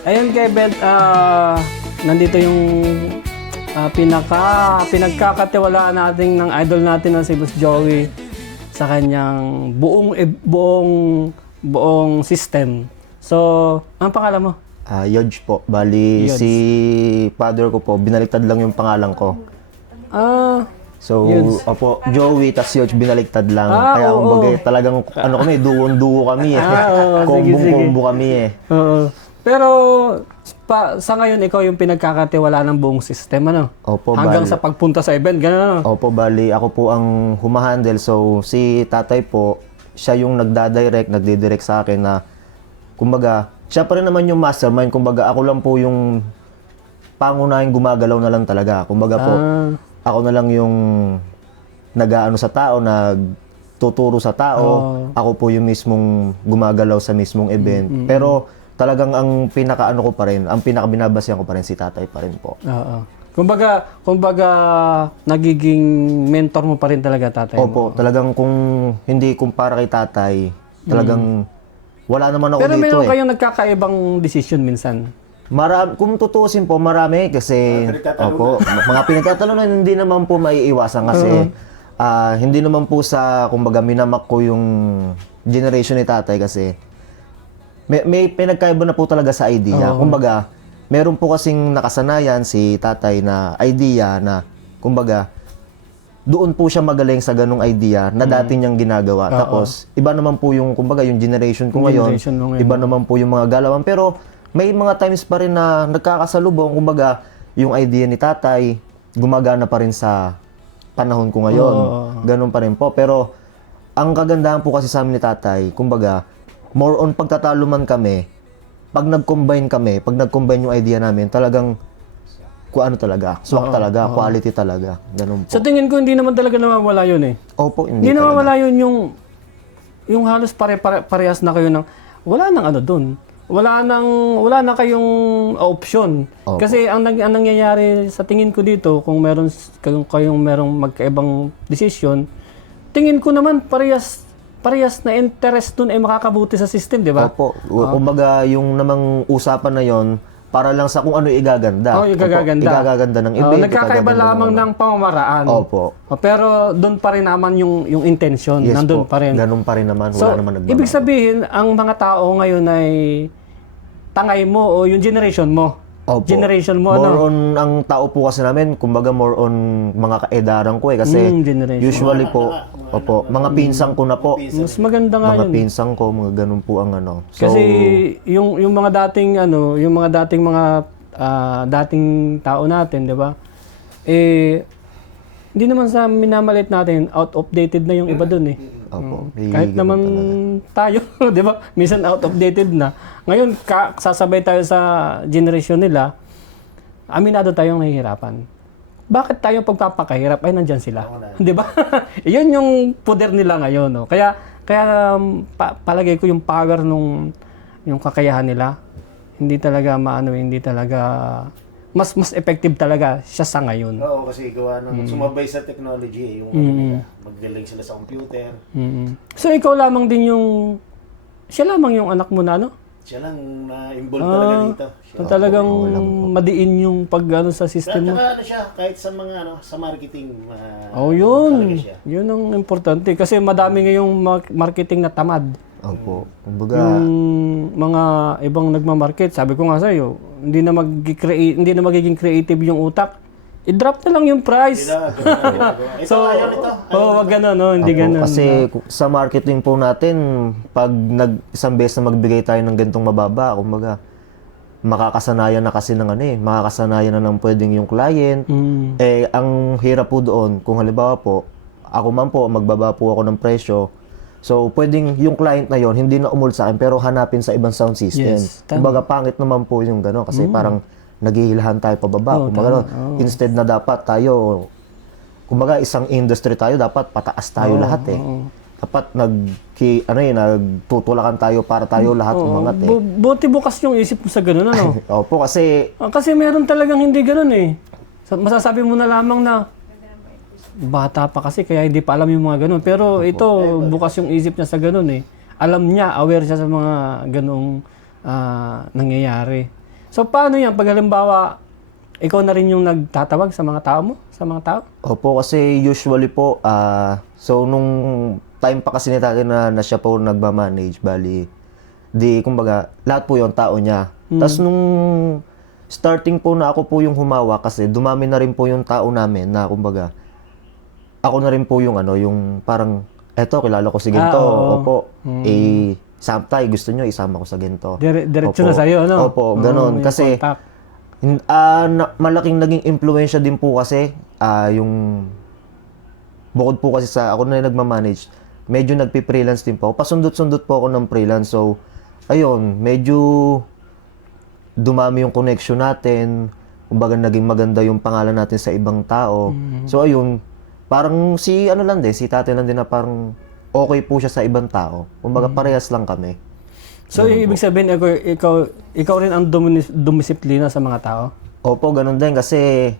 Ayun kay Beth, nandito yung pinagkakatiwalaan natin ng idol natin na si Boss Joey sa kanyang buong system. So, ang pangalan mo? Yodge po. Bali, Yodge. si father ko po, binaliktad lang yung pangalan ko. So, Yodge. opo, Joey, tas Yodge, binaliktad lang. Kaya oo. kumbaga, talagang, ano kami, duo kami eh. Oo, sige. Combo kami eh. Oo. Pero, sa ngayon, ikaw yung pinagkakatiwalaan ng buong system, ano? Opo, Hanggang bali. sa pagpunta sa event, gano'n, ano? Opo, bali, ako po ang humahandle. So, si tatay po, siya yung nagdidirect sa akin na, kumbaga, siya pa rin naman yung mastermind. Kumbaga, ako lang po yung pangunahing gumagalaw na lang talaga. Kumbaga po, ako na lang yung nag-aano sa tao, nagtuturo sa tao. Ako po yung mismong gumagalaw sa mismong event. Pero talagang ang pinakaano ko pa rin, ang pinakabinabasyan ko pa rin si tatay pa rin po. Oo. Kumbaga, nagiging mentor mo pa rin talaga tatay mo. Opo, talagang kung hindi kumpara kay tatay, talagang wala naman ako Pero dito meron eh. kayong nagkakaibang decision minsan. Kung tutuusin po, marami kasi opo, mga pinagtatalunan hindi naman po maiiwasan kasi hindi naman po sa kumbaga minamak ko yung generation ni tatay kasi may pinagkaiba na po talaga sa idea. Kumbaga, meron po kasing nakasanayan si tatay na idea na kumbaga doon po siya magaling sa ganung idea na dati niyang ginagawa. Tapos iba naman po yung kumbaga yung generation ko ngayon, Generation mo ngayon. iba naman po yung mga galawan pero may mga times pa rin na nagkakasalubong, kumbaga, yung idea ni tatay, gumagana pa rin sa panahon ko ngayon. Ganun pa rin po. Pero, ang kagandahan po kasi sa amin ni tatay, kumbaga, more on pagtatalo man kami, pag nag-combine yung idea namin, talagang, ano talaga, swak talaga, quality talaga. Ganun po. Sa tingin ko, hindi naman talaga nawawala yun eh. Opo, Hindi nawawala yun yung halos parehas na kayo ng, wala nang ano dun. Wala na kayong option. Opo. Kasi ang nangyayari sa tingin ko dito, kung kayong merong magkaibang desisyon, tingin ko naman parehas na interest dun ay makakabuti sa system, di ba? Opo. Kumbaga, yung namang usapan na yon para lang sa kung ano igaganda. Igagaganda. Opo, igagaganda ng event. Nagkakaiba lamang ng pamamaraan. Opo. Pero doon pa rin naman yung intention. Yes nandun po. pa rin. Ganun pa rin naman. So, Wala naman nagbabago. ibig sabihin, ang mga tao ngayon ay tangay mo o yung generation mo. Opo. Generation mo, more ano? on, ang tao po kasi namin, kumbaga more on mga kaedaran ko eh. Kasi Generation. usually po, opo, mga pinsang ko na po. Mas maganda nga Mga yun. pinsang ko, mga ganun po ang ano. So, Kasi yung mga dating dating tao natin, 'di ba? Hindi naman sa minamalit natin, out of dated na yung iba doon eh. opo, Kahit naman tayo, 'di ba? Minsan out of dated na. Ngayon sasabay tayo sa generation nila. Aminado tayong nahihirapan. Bakit tayo pagpapakahirap ay nandyan sila? 'Di ba? 'Yun yung poder nila ngayon, no. Kaya palagay ko yung power yung kakayahan nila. Hindi talaga hindi talaga mas effective talaga siya sa ngayon. Oo, kasi gawa ng sumabay sa technology eh, yung ano nila, maggaling sila sa computer. So ikaw lamang din siya lamang yung anak mo na ano? Siya lang na-involve talaga dito. So, talagang madiin yung sa system mo. Saka ano siya, kahit sa mga sa marketing, Yun. talaga siya. Yun ang importante kasi madami ngayong marketing na tamad. opo. Kumbaga, Yung mga ibang nagma-market, sabi ko nga sa'yo, hindi na magiging creative yung utak. I-drop na lang yung price. Ito, ayaw nito. Wag ganun, no? Hindi opo, ganun. kasi sa marketing po natin, pag isang beses na magbigay tayo ng ganitong mababa, kumbaga, makakasanayan na kasi makakasanayan na ng pwedeng yung client. Ang hirap po doon, kung halimbawa po, ako man po, magbaba po ako ng presyo, so, pwedeng yung client na yon hindi na umul sa akin, pero hanapin sa ibang sound system. Yes, tama. Kumbaga, pangit naman po yung gano'n, kasi parang naghihilahan tayo pababa. Kumbaga, instead na dapat tayo, kumbaga, isang industry tayo, dapat pataas tayo lahat eh. Dapat nagtutulakan tayo para tayo lahat umangat eh. Buti bukas yung isip mo sa ganun, ano? Opo, kasi Kasi meron talagang hindi ganun eh. Masasabi mo na lamang na bata pa kasi kaya hindi pa alam yung mga ganun. Pero ito, bukas yung isip niya sa ganun eh. Alam niya, aware siya sa mga ganung nangyayari. So, paano yan? Pag halimbawa, ikaw na rin yung nagtatawag sa mga tao mo? Sa mga tao? Opo, kasi usually po, so nung time pa kasi ni tatay na siya po nagmamanage, bali, kumbaga, lahat po yung tao niya. Tapos nung starting po na ako po yung humawa kasi dumami na rin po yung tao namin na kumbaga, ako na rin po yung yung parang, eto, kilala ko si Ginto. oo. Opo, Tay, gusto nyo isama ko sa Ginto. Diretso Opo. na sa'yo, ano? Opo, ganun. May Kasi, contact. malaking naging impluensya din po kasi yung bukod po kasi sa ako na yung nagmamanage, medyo nagpi-freelance din po. Pasundot-sundot po ako ng freelance. So, ayun, medyo dumami yung connection natin. Kumbaga naging maganda yung pangalan natin sa ibang tao. So, ayun, parang si tatay lang din na parang okay po siya sa ibang tao. Kumbaga parehas lang kami. So, ibig sabihin, ikaw rin ang dumisiplina sa mga tao? Opo, ganun din kasi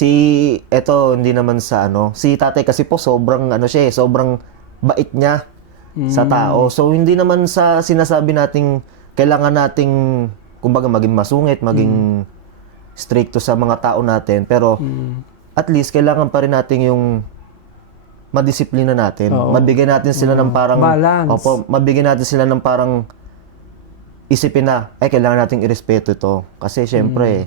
hindi naman sa si tatay kasi po sobrang sobrang bait niya sa tao. So hindi naman sa sinasabi nating kailangan nating kumbaga maging masungit, maging stricto sa mga tao natin, pero at least kailangan pa rin nating yung madisiplina natin. Oo. Mabigyan natin sila ng parang balance. Opo, mabigyan natin sila ng parang isipin na, kailangan nating irespeto ito. Kasi syempre,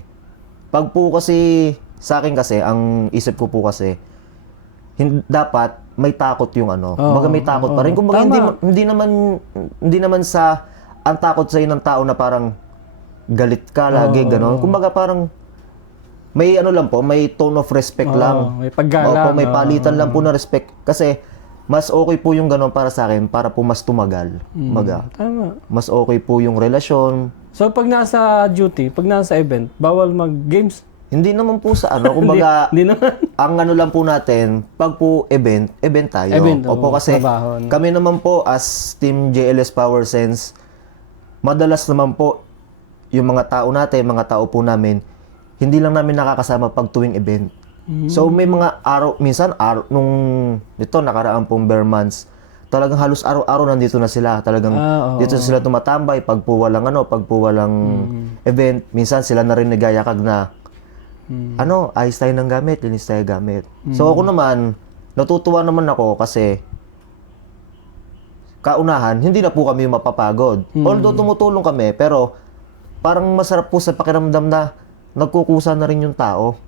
pag po kasi, sa akin kasi, ang isip ko po kasi, dapat may takot yung Kumbaga may takot pa rin. Kumbaga hindi naman sa, ang takot sa'yo ng tao na parang galit ka lagi, gano'n. Kumbaga parang, may lang po, may tone of respect lang. May paggalang. Opo, may palitan lang po na respect. Kasi, mas okay po yung gano'n para sa akin, para po mas tumagal. Tama. Mas okay po yung relasyon. So, pag nasa duty, pag nasa event, bawal mag-games? Hindi naman po sa kumbaga, Hindi naman. ang lang po natin, pag po event tayo. Event, Opo, kasi trabaho, kami naman po as Team JLS Power Sense, madalas naman po, yung mga tao natin, mga tao po namin, hindi lang namin nakakasama pag tuwing event. So may mga minsan nung nakaraan pong bare months, talagang halos araw-araw nandito na sila. Talagang dito sila tumatambay pag po walang event. Minsan sila na rin nagayakag na ayos tayo ng gamit, linis tayo gamit. So ako naman, natutuwa naman ako kasi kaunahan, hindi na po kami mapapagod. Although tumutulong kami, pero parang masarap po sa pakiramdam na nagkukusa na rin yung tao.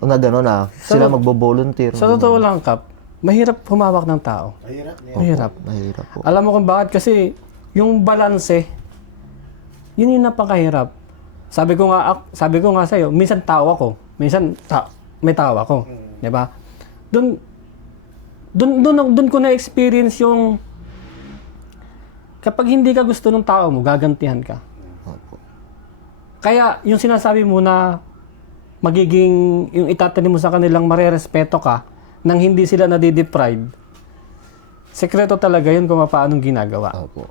Na gano'n sila magbo-volunteer. Sa totoo lang, Kap, mahirap humawak ng tao. Mahirap. Mahirap po. Alam mo kung bakit? Kasi yung balanse, yun yung napakahirap. Sabi ko nga sa'yo, minsan tao ako. Minsan may tao ako. Di ba? Doon ko na-experience yung kapag hindi ka gusto ng tao mo, gagantihan ka. Kaya yung sinasabi mo na magiging, yung itatanim mo sa kanilang marerespeto ka nang hindi sila nadideprive, sekreto talaga yun kung paanong ginagawa. Opo.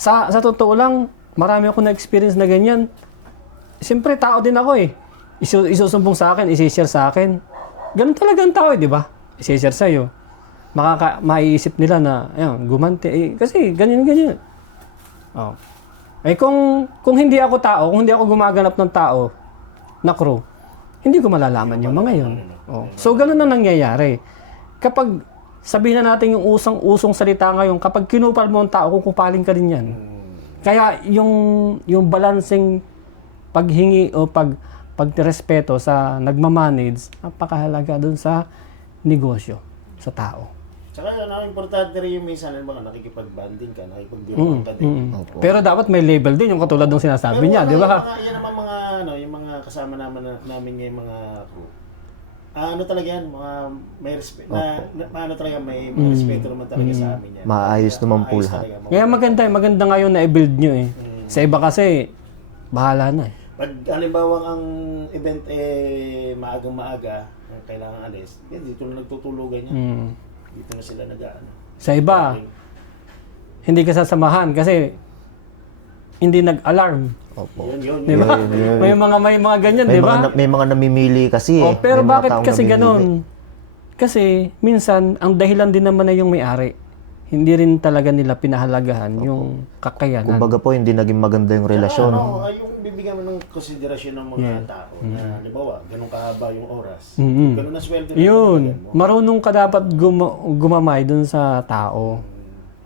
Sa totoo lang, marami ako na-experience na ganyan. Siyempre, tao din ako eh. Isusumbong sa akin, isi-share sa akin. Ganun talaga ang tao eh, di ba? Isi-share sa'yo. Maiisip nila na, ayun, gumanti. Kasi, ganyan. Oh. Kung hindi ako tao, kung hindi ako gumaganap ng tao na crew, hindi ko malalaman yung mga yun. Oh. So, ganun ang nangyayari. Kapag sabihin na natin yung usong salita ngayon, kapag kinupal mo ang tao, kukupaling ka rin yan. Kaya yung balancing paghingi o pagrespeto sa nagmamanage, napakahalaga dun sa negosyo, sa tao. Tsaka importante rin yung minsan, nakikipag-banding ka, nakikipag-biruan ka din. Pero dapat may label din yung katulad ng sinasabi niya, di ba? Yan naman yung mga kasama namin ngayong mga crew. Talaga yan, mga may respeto, may respeto naman talaga sa amin yan. Maayos naman po lahat. Kaya maganda ngayon na i-build nyo eh. Sa iba kasi, bahala na eh. Pag halimbawa ang event maagang-maaga, kailangan alis, dito na nagtutulugan yan. Dito na sila Sa iba, hindi ka sasamahan kasi hindi nag-alarm. Opo. Yun. Di ba? May mga ganyan, di ba? May mga namimili kasi Oh, pero May mga bakit taong kasi namimili. ganun? Kasi minsan, ang dahilan din naman na yung may-ari. hindi rin talaga nila pinahalagahan yung kakayanan. Kumbaga po, hindi naging maganda yung relasyon. Yung bibigyan mo ng konsiderasyon ng mga tao na, halimbawa, ganun kahaba yung oras. Mm-hmm. Ganun na sweldo na Yun, binibigyan mo. marunong ka dapat gumamay dun sa tao.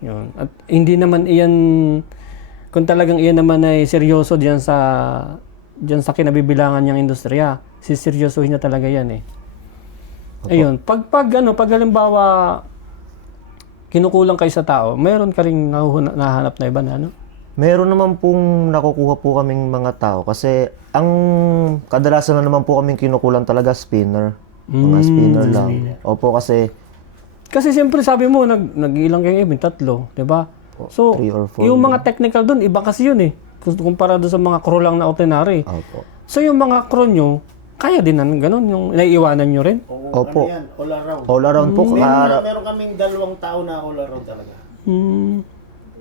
Yun. At hindi naman iyan, kung talagang iyan naman ay seryoso diyan sa kinabibilangan niyang industriya, siseryosohin niya talaga yan eh. Ayun, pag halimbawa, kinukulang kayo sa tao, meron ka rin nahanap na iba na ano? Meron naman pong nakukuha po kaming mga tao kasi ang kadalasan na naman po kaming kinukulang talaga spinner. Mga spinner lang. Opo, kasi Kasi siyempre sabi mo, nag-ilang kayo even, 3, di ba? So, 3 or 4. yung mga technical doon, iba kasi yun eh. Kumpara doon sa mga crew lang na ordinary. Opo. So, yung mga crew nyo, kaya din na ganun, yung naiiwanan nyo rin. Opo. Ano yan, all around. All around po. Meron kaming 2 tao na all around talaga. Hmm.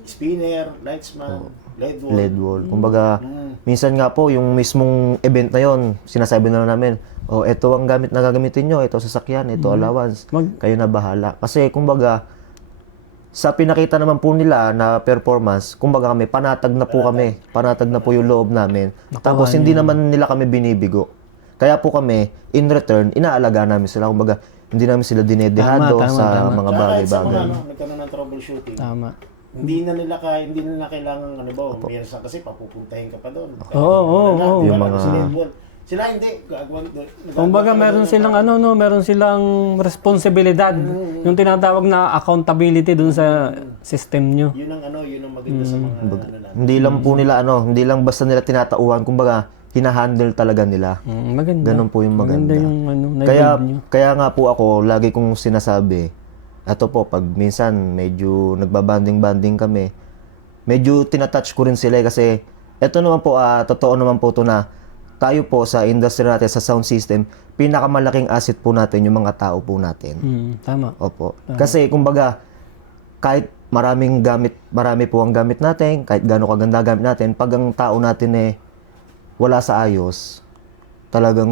Spinner, lightsman, lead wall. LED wall. Kumbaga, minsan nga po, yung mismong event na yon, sinasabi na lang namin, ito ang gamit na gagamitin nyo, ito sasakyan, ito allowance, kayo na bahala. Kasi, kumbaga, sa pinakita naman po nila na performance, kumbaga kami, panatag na po kami. Panatag na po yung loob namin. Tapos, hindi naman nila kami binibigo. Kaya po kami, in return, inaalaga namin sila. Kumbaga, hindi namin sila dinedehado sa mga Kahit sa bagay-bagay. mga nagkaroon ng troubleshooting, Tama. hindi na nila kailangan minsan kasi papupuntahin ka pa doon. Oo. Yung mga sila hindi Kumbaga, meron silang responsibilidad. Yung tinatawag na accountability dun sa system nyo. yun ang maganda sa mga natin. Hindi lang po nila hindi lang basta nila tinatauhan, kumbaga hinahandle talaga nila. Maganda. Ganun po yung maganda. yung Kaya na-build nyo. kaya nga po ako lagi kong sinasabi, eto po pag minsan medyo nagbabanding-banding kami, medyo tinatouch ko rin sila kasi eto naman po totoo naman po to na tayo po sa industry natin sa sound system, pinakamalaking asset po natin yung mga tao po natin. Tama. Opo. Kasi kumbaga kahit marami po ang gamit natin, kahit gaano kaganda gamit natin, pag ang tao natin wala sa ayos, talagang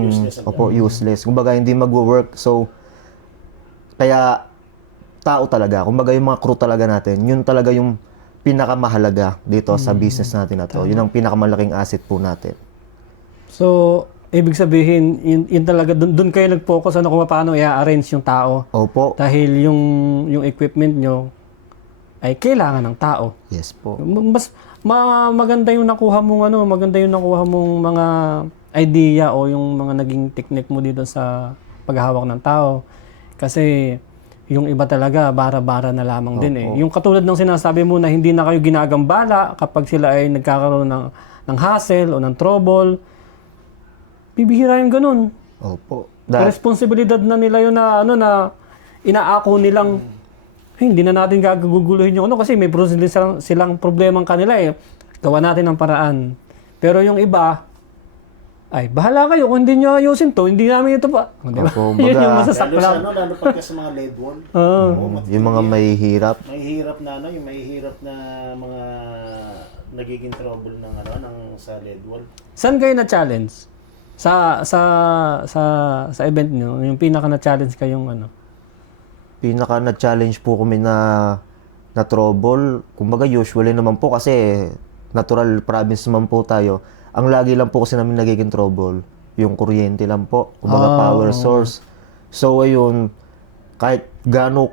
useless. Kumbaga hindi magwo-work. So kaya tao talaga, kumbaga yung mga crew talaga natin, yun talaga yung pinakamahalaga dito sa business natin na to. Yun ang pinakamalaking asset po natin. So, ibig sabihin, yun talaga, dun kayo nag-focus kung paano i-arrange yung tao. Opo. Dahil yung equipment nyo ay kailangan ng tao. Yes po. Mas maganda yung nakuha mong mga idea o yung mga naging technique mo dito sa paghahawak ng tao. Kasi yung iba talaga bara-bara na lamang din eh. Yung katulad ng sinasabi mo na hindi na kayo ginagambala kapag sila ay nagkakaroon ng hassle o ng trouble. Bibihira yung ganun. Opo. Responsibilidad na nila yun na inaako nilang hindi na natin gaguguluhin yung kasi may silang problemang kanila eh. Gawa natin ng paraan. Pero yung iba, ay, bahala kayo. Kung hindi nyo ayusin to, hindi namin ito pa. Di ba? Opo, Yun yung Lalo masasaklang. lalo pagka sa mga lead wall. Yung mga mahihirap. Mahihirap na yung mahihirap na mga nagiging trouble ng sa lead wall. Saan kayo na-challenge? Sa event nyo, yung pinaka na-challenge kayong Pinaka na-challenge po kami na trouble. Kumbaga usually naman po kasi natural province naman po tayo. Ang lagi lang po kasi namin nagiging trouble, yung kuryente lang po. Kumbaga power source. So ayun, kahit gaano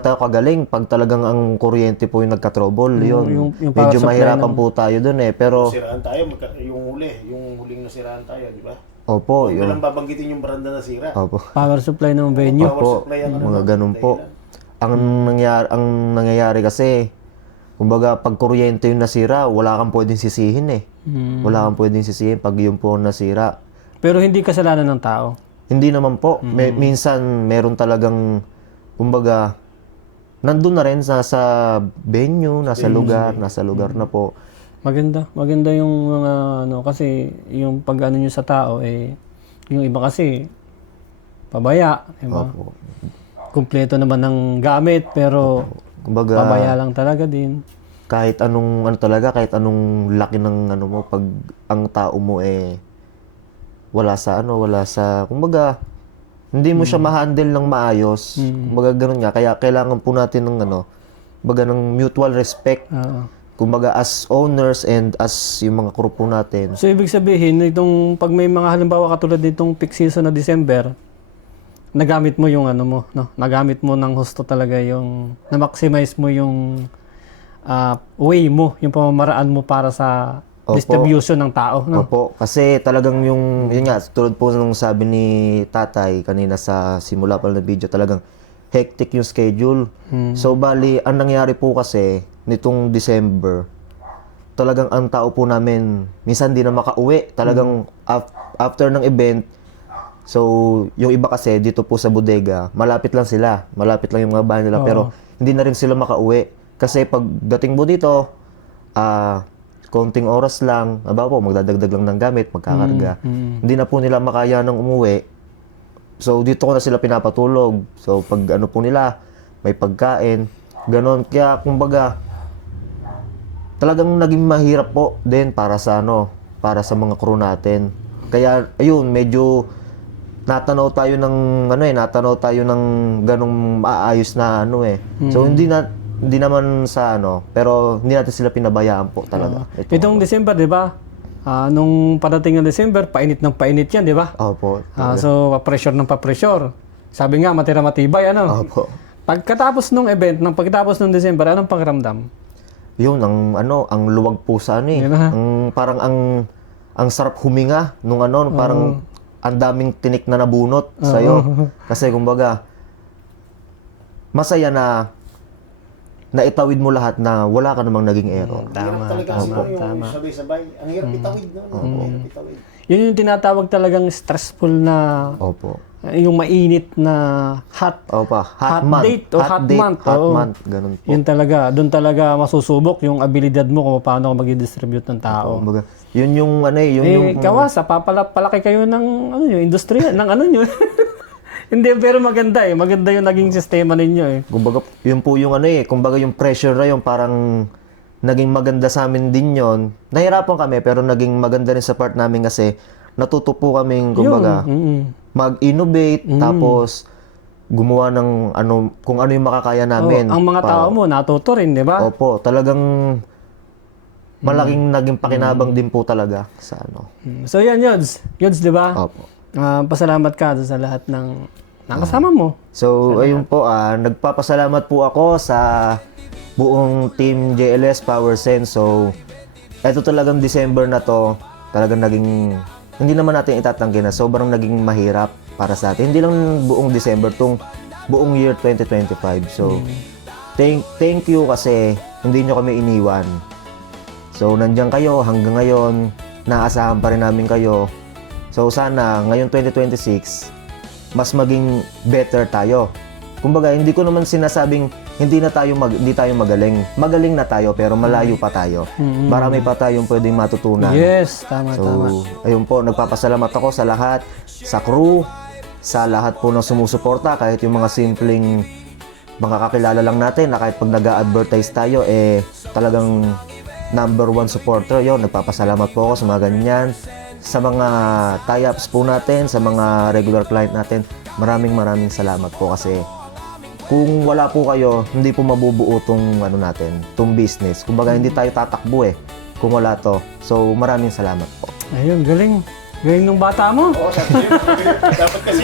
tayo kagaling, pag talagang ang kuryente po yung nagka-trouble, yun. yung power Medyo supply mahirapan po tayo dun Pero, Siraan tayo, yung huling nasiraan tayo, di ba? opo, Huwag yun. lang babanggitin yung baranda na sira. Opo. power supply ng venue? Opo, mga ganun po. Ang nangyayari kasi, kumbaga, pag kuryente yung nasira, wala kang pwedeng sisihin Wala kang pwedeng sisihin pag yun po nasira. Pero hindi kasalanan ng tao. Hindi naman po. Minsan, meron talagang, kumbaga, nandun na rin sa venue, nasa lugar na po. Maganda yung mga kasi yung pag nyo sa tao yung iba kasi pabaya, di ba? Opo. Kumpleto naman ng gamit pero Kumbaga, pabaya lang talaga din. kahit anong kahit anong laki ng mo, pag ang tao mo wala sa kumbaga, hindi mo siya ma-handle ng maayos. Kumbaga ganun nga, kaya kailangan po natin ng kumbaga ng mutual respect. Oo. Kumbaga as owners and as yung mga crew po natin. So, ibig sabihin, itong, pag may mga halimbawa katulad nitong peak season na December, nagamit mo yung ano mo, no? Nagamit mo ng husto talaga yung, na-maximize mo yung way mo, yung pamamaraan mo para sa Opo. distribution ng tao, no? Opo, kasi talagang yun nga, tulad po nung sabi ni tatay kanina sa simula pa ng video, talagang hectic yung schedule. So, bali, ang nangyari po kasi, nitong December, talagang ang tao po namin, minsan di na makauwi. Talagang after ng event, so, yung iba kasi dito po sa bodega, malapit lang sila. Malapit lang yung mga bahay nila, pero hindi na rin sila makauwi. Kasi pagdating mo dito, konting oras lang, po, magdadagdag lang ng gamit, magkakarga. Hindi na po nila makaya ng umuwi. So, dito ko na sila pinapatulog. So, pag ano po nila, may pagkain, ganon. Kaya, kumbaga, talagang naging mahirap po din para sa para sa mga crew natin. Kaya, ayun, medyo natanaw tayo ng ganong maayos na So, hindi naman sa pero hindi natin sila pinabayaan po talaga. Itong December, di ba? Nung parating ng December, painit ng painit yan, di ba? Opo. So, pa-pressure ng pa-pressure. Sabi nga, matira matibay, ano? Opo. Pagkatapos ng event, pagkatapos ng December, anong pakiramdam? Yun, ang luwag po sa Yun na. parang ang sarap huminga nung parang ang daming tinik na nabunot sa'yo. Kasi kumbaga, masaya na naitawid mo lahat na wala ka namang naging error. Ang hirap talaga yung sabay-sabay. Ang hirap itawid, no? Ang hirap itawid. Yun yung tinatawag talagang stressful na, Opo. yung mainit na hot. Opo. Hot date o hot month. Hot Oo. month. Ganun po. Yun talaga, doon talaga masusubok yung abilidad mo kung paano ka mag-distribute ng tao. Kumbaga, yun yung yung Kawasa, palaki kayo ng yung industriya, ng nyo. Hindi, pero maganda Maganda yung naging sistema ninyo kumbaga, yun po yung kumbaga yung pressure na yun, parang naging maganda sa amin din yon. Nahirapan kami, pero naging maganda rin sa part namin kasi natuto po kaming, kumbaga, mag-innovate, tapos gumawa ng kung ano yung makakaya namin. Ang mga tao mo, natuto rin, di ba? Opo, talagang malaking naging pakinabang din po talaga sa So yan, Yods. Yods, di ba? Opo. Pasalamat ka sa lahat ng nakasama mo. So, ayun po, nagpapasalamat po ako sa buong team JLS Power Sense. So, eto talagang December na to, talagang naging, hindi naman natin itatanggi na sobrang naging mahirap para sa atin. Hindi lang buong December, tong buong year 2025. So, thank you kasi hindi nyo kami iniwan. So, nandiyan kayo hanggang ngayon, naasahan pa rin namin kayo. So, sana ngayon 2026, mas maging better tayo. Kumbaga, hindi ko naman sinasabing hindi tayo magaling. Magaling na tayo pero malayo pa tayo. Marami pa tayong pwedeng matutunan. Yes, tama. Ayun po, nagpapasalamat ako sa lahat, sa crew, sa lahat po ng sumusuporta, kahit yung mga simpleng mga kakilala lang natin na kahit pag nag-a-advertise tayo, talagang number 1 supporter yon. Nagpapasalamat po ako sa mga ganyan. Sa mga tie-ups po natin, sa mga regular client natin, maraming salamat po kasi kung wala po kayo, hindi po mabubuo tong tong business. Kumbaga, hindi tayo tatakbo kung wala to. So, maraming salamat po. Ayun, galing. Galing ng bata mo. Oo, sabi niyo, dapat kasi